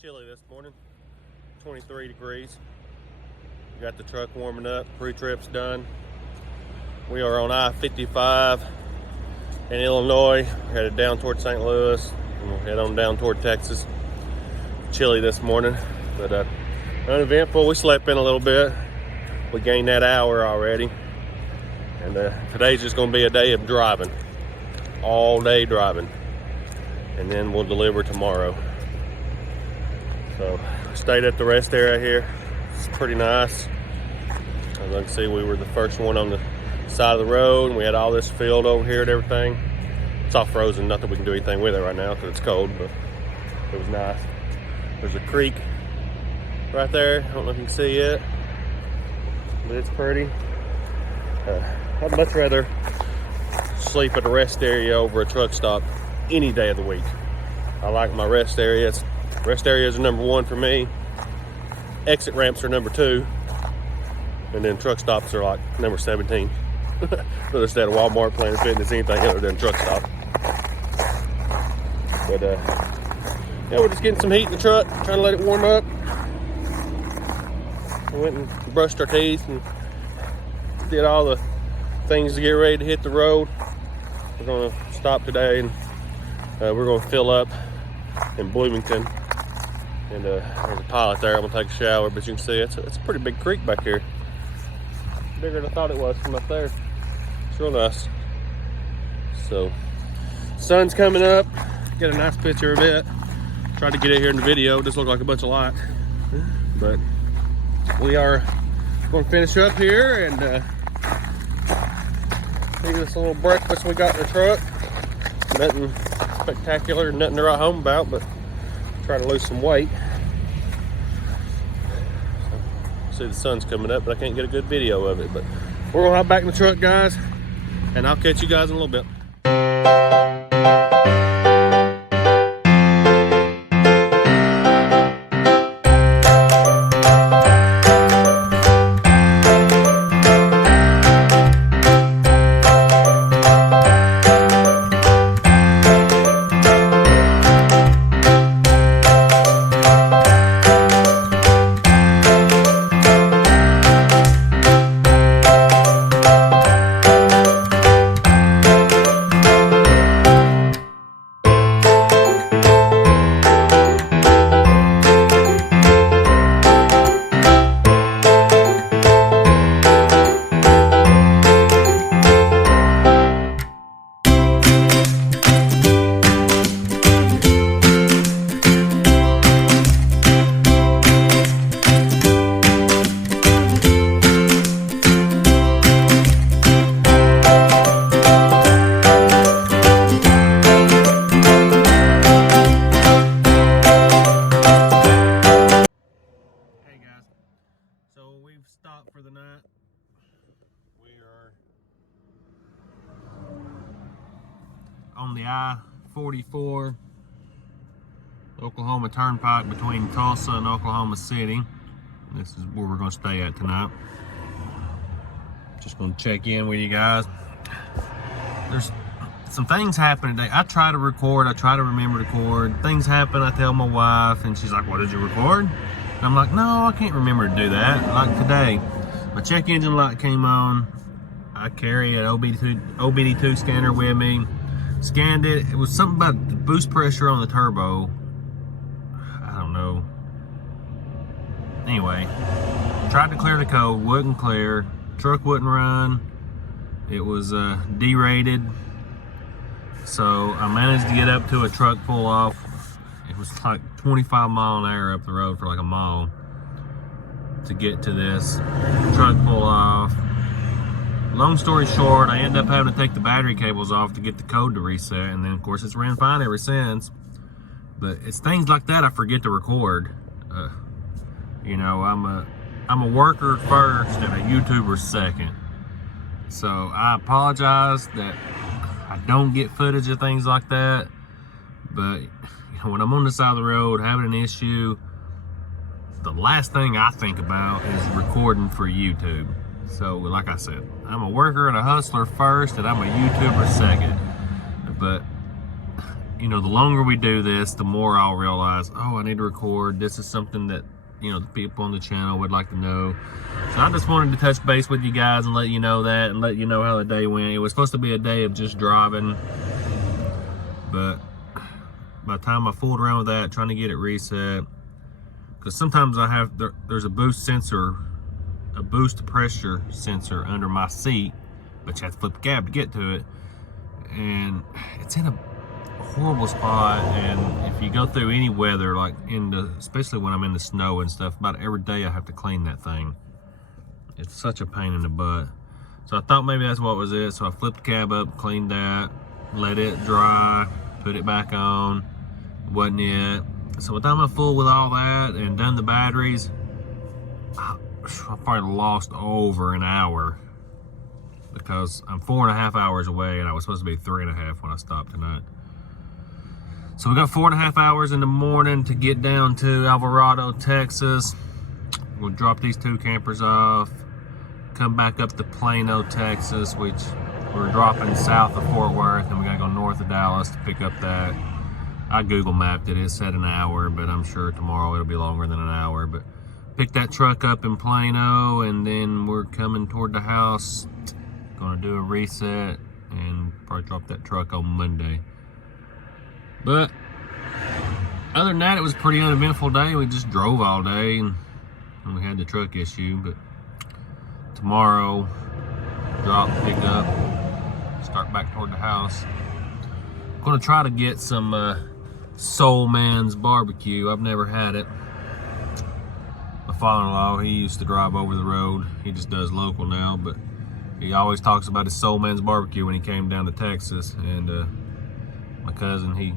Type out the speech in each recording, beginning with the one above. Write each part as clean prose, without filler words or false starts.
Chilly this morning, 23 degrees. We got the truck warming up, pre-trip's done. We are on I-55 in Illinois, headed down toward St. Louis, and we'll head on down toward Texas. Chilly this morning, but uneventful. We slept in a little bit. We gained that hour already. And today's just gonna be a day of driving, all day driving. And then we'll deliver tomorrow. So stayed at the rest area here. It's pretty nice. As you can see, we were the first one on the side of the road, and we had all this field over here and everything. It's all frozen, nothing we can do anything with it right now because it's cold, but it was nice. There's a creek right there. I don't know if you can see it, but it's pretty. I'd much rather sleep at a rest area over a truck stop any day of the week. I like my rest areas. Rest areas are number one for me. Exit ramps are number two. And then truck stops are like number 17. Rather stay at a Walmart, Planet Fitness, anything other than truck stop. But yeah, we're just getting some heat in the truck, trying to let it warm up. We went and brushed our teeth and did all the things to get ready to hit the road. We're gonna stop today and we're gonna fill up in Bloomington. And there's a pilot there. I'm gonna take a shower, but you can see it's a pretty big creek back here. Bigger than I thought it was from up there. It's real nice. So, sun's coming up. Get a nice picture of it. Tried to get it here in the video. It just looked like a bunch of light. But we are going to finish up here and eat this little breakfast we got in the truck. Nothing spectacular, nothing to write home about, but trying to lose some weight. See the sun's coming up, but I can't get a good video of it. But we're gonna hop back in the truck, guys, and I'll catch you guys in a little bit. Stopped for the night. We are on the I-44 Oklahoma Turnpike between Tulsa and Oklahoma City. This is where we're going to stay at tonight. Just going to check in with you guys. There's some things happening today. I try to record, I try to remember to record. Things happen, I tell my wife, and she's like, "What did you record?" And I'm like, "No, I can't remember to do that." Like today, my check engine light came on. I carry an OBD2 scanner with me. Scanned it. It was something about the boost pressure on the turbo. I don't know. Anyway, tried to clear the code, wouldn't clear. Truck wouldn't run. It was derated. So I managed to get up to a truck pull off. It was like 25 mile an hour up the road for like a mile to get to this truck pull off. Long story short, I ended up having to take the battery cables off to get the code to reset, and then of course it's ran fine ever since. But it's things like that I forget to record. You know, I'm a worker first and a YouTuber second. So I apologize that I don't get footage of things like that. But you know, when I'm on the side of the road having an issue, the last thing I think about is recording for YouTube. So like I said, I'm a worker and a hustler first, and I'm a YouTuber second. But you know, the longer we do this, the more I'll realize, oh, I need to record. This is something that, you know, the people on the channel would like to know. So I just wanted to touch base with you guys and let you know that, and let you know how the day went. It was supposed to be a day of just driving, but by the time I fooled around with that, trying to get it reset, because sometimes there's a boost sensor, a boost pressure sensor under my seat, but you have to flip the cab to get to it, and it's in a horrible spot. And if you go through any weather, like especially when I'm in the snow and stuff, about every day I have to clean that thing. It's such a pain in the butt. So I thought maybe that's what was it. So I flipped the cab up, cleaned that, let it dry, put it back on. Wasn't it. So by the time I fooled with all that and done the batteries, I probably lost over an hour, because I'm 4.5 hours away and I was supposed to be 3.5 when I stopped tonight. So we got 4.5 hours in the morning to get down to Alvarado, Texas. We'll drop these 2 campers off, come back up to Plano, Texas, which we're dropping south of Fort Worth, and we gotta go north of Dallas to pick up that. I Google mapped it, it said an hour, but I'm sure tomorrow it'll be longer than an hour. But pick that truck up in Plano, and then we're coming toward the house. Gonna do a reset and probably drop that truck on Monday. But other than that, it was a pretty uneventful day. We just drove all day, and we had the truck issue. But tomorrow, drop, pick up, start back toward the house. I'm gonna try to get some Soul Man's barbecue. I've never had it. My father-in-law, he used to drive over the road. He just does local now, but he always talks about his Soul Man's barbecue when he came down to Texas. And my cousin, he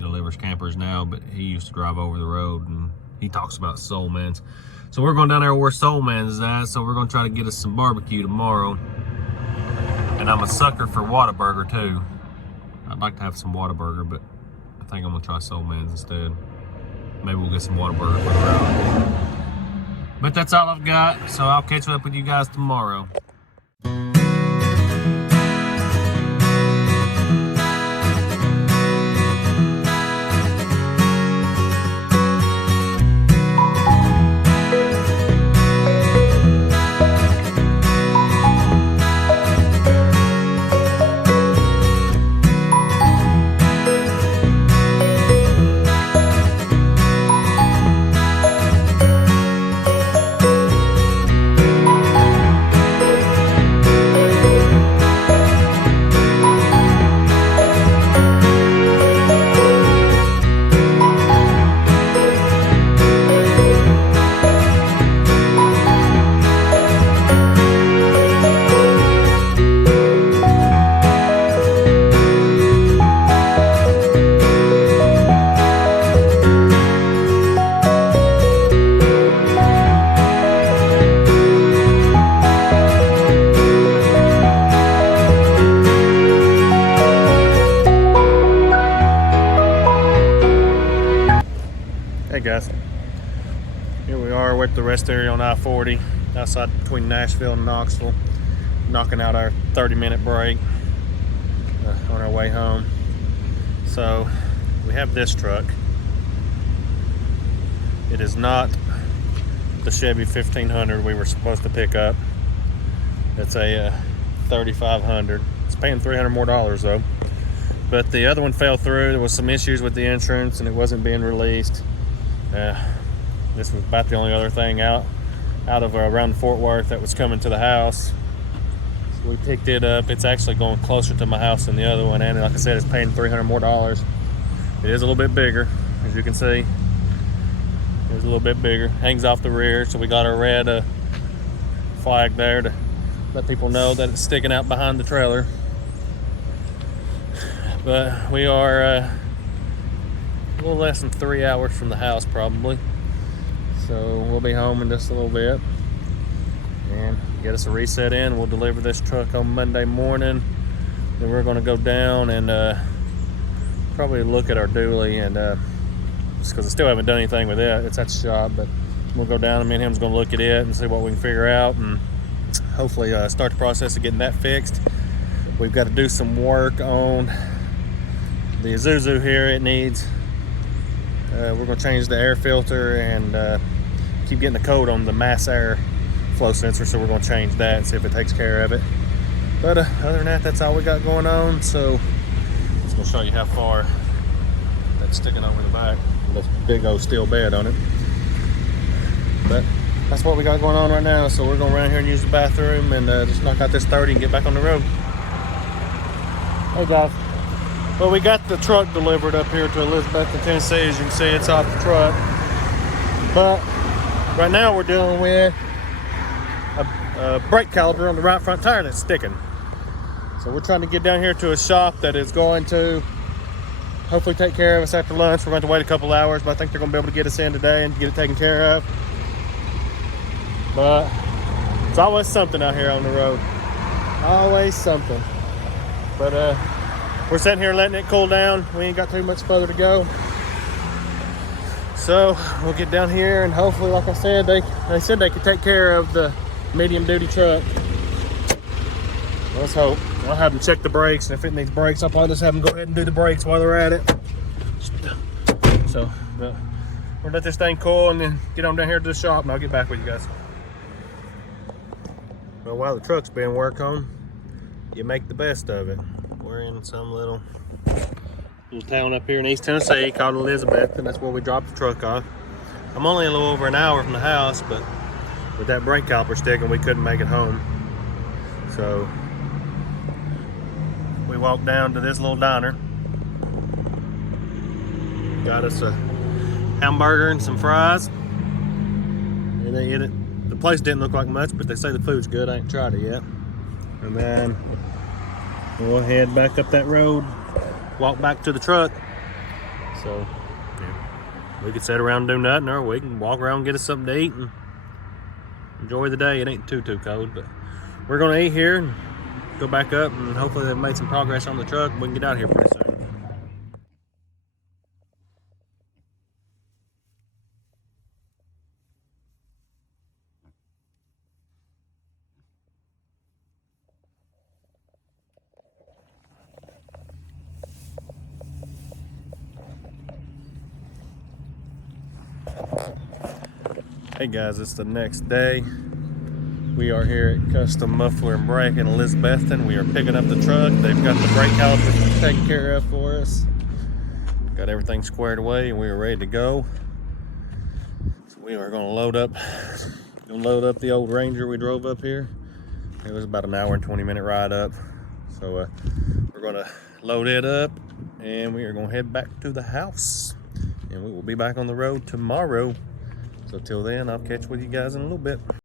delivers campers now, but he used to drive over the road, and he talks about Soul Man's. So we're going down there where Soul Man's is at, so we're gonna try to get us some barbecue tomorrow. And I'm a sucker for Whataburger too. I'd like to have some Whataburger, but I think I'm gonna try Soul Man's instead. Maybe we'll get some Whataburger for the road. But that's all I've got, so I'll catch up with you guys tomorrow. Hey guys, here we are. We're at the rest area on I-40 outside between Nashville and Knoxville, knocking out our 30-minute break on our way home. So we have this truck. It is not the Chevy 1500 we were supposed to pick up. It's a 3500. It's paying $300 more though. But the other one fell through. There was some issues with the insurance and it wasn't being released. This was about the only other thing out of around Fort Worth that was coming to the house. So we picked it up. It's actually going closer to my house than the other one, and like I said, it's paying $300 more. It is a little bit bigger, as you can see. It's a little bit bigger. Hangs off the rear, so we got our red flag there to let people know that it's sticking out behind the trailer. But we are a little less than 3 hours from the house probably, so we'll be home in just a little bit and get us a reset in. We'll deliver this truck on Monday morning, then we're going to go down and probably look at our dually, and just because I still haven't done anything with it, it's at the shop, but we'll go down and me and him's going to look at it and see what we can figure out, and hopefully start the process of getting that fixed. We've got to do some work on the Isuzu here, it needs, we're gonna change the air filter and keep getting the code on the mass air flow sensor, so we're gonna change that and see if it takes care of it. But other than that, that's all we got going on. So just gonna show you how far that's sticking over the back with this big old steel bed on it. But that's what we got going on right now. So we're gonna run here and use the bathroom and just knock out this 30 and get back on the road. Hey guys, well, we got the truck delivered up here to Elizabeth, Tennessee. As you can see, it's off the truck. But right now we're dealing with a brake caliper on the right front tire that's sticking. So we're trying to get down here to a shop that is going to hopefully take care of us after lunch. We're going to wait a couple hours, but I think they're going to be able to get us in today and get it taken care of. But it's always something out here on the road. Always something. But we're sitting here letting it cool down. We ain't got too much further to go. So we'll get down here and hopefully, like I said, they said they could take care of the medium duty truck. Let's hope. I'll have them check the brakes, and if it needs brakes, I'll probably just have them go ahead and do the brakes while they're at it. So we'll let this thing cool and then get on down here to the shop, and I'll get back with you guys. Well, while the truck's being worked on, you make the best of it. We're in some little town up here in East Tennessee called Elizabeth, and that's where we dropped the truck off. I'm only a little over an hour from the house, but with that brake caliper sticking, we couldn't make it home. So we walked down to this little diner, got us a hamburger and some fries, and they ate it. The place didn't look like much, but they say the food's good. I ain't tried it yet. And then we'll head back up that road, walk back to the truck. So yeah, we could sit around and do nothing, or we can walk around and get us something to eat and enjoy the day. It ain't too cold, but we're gonna eat here and go back up, and hopefully they've made some progress on the truck and we can get out of here pretty soon. Hey guys, it's the next day. We are here at Custom Muffler and Brake in Elizabethton. We are picking up the truck. They've got the brake caliper taken care of for us. Got everything squared away and we are ready to go. So we are gonna load up the old Ranger we drove up here. It was about an hour and 20-minute ride up. So we're gonna load it up and we are gonna head back to the house. And we will be back on the road tomorrow. So till then, I'll catch with you guys in a little bit.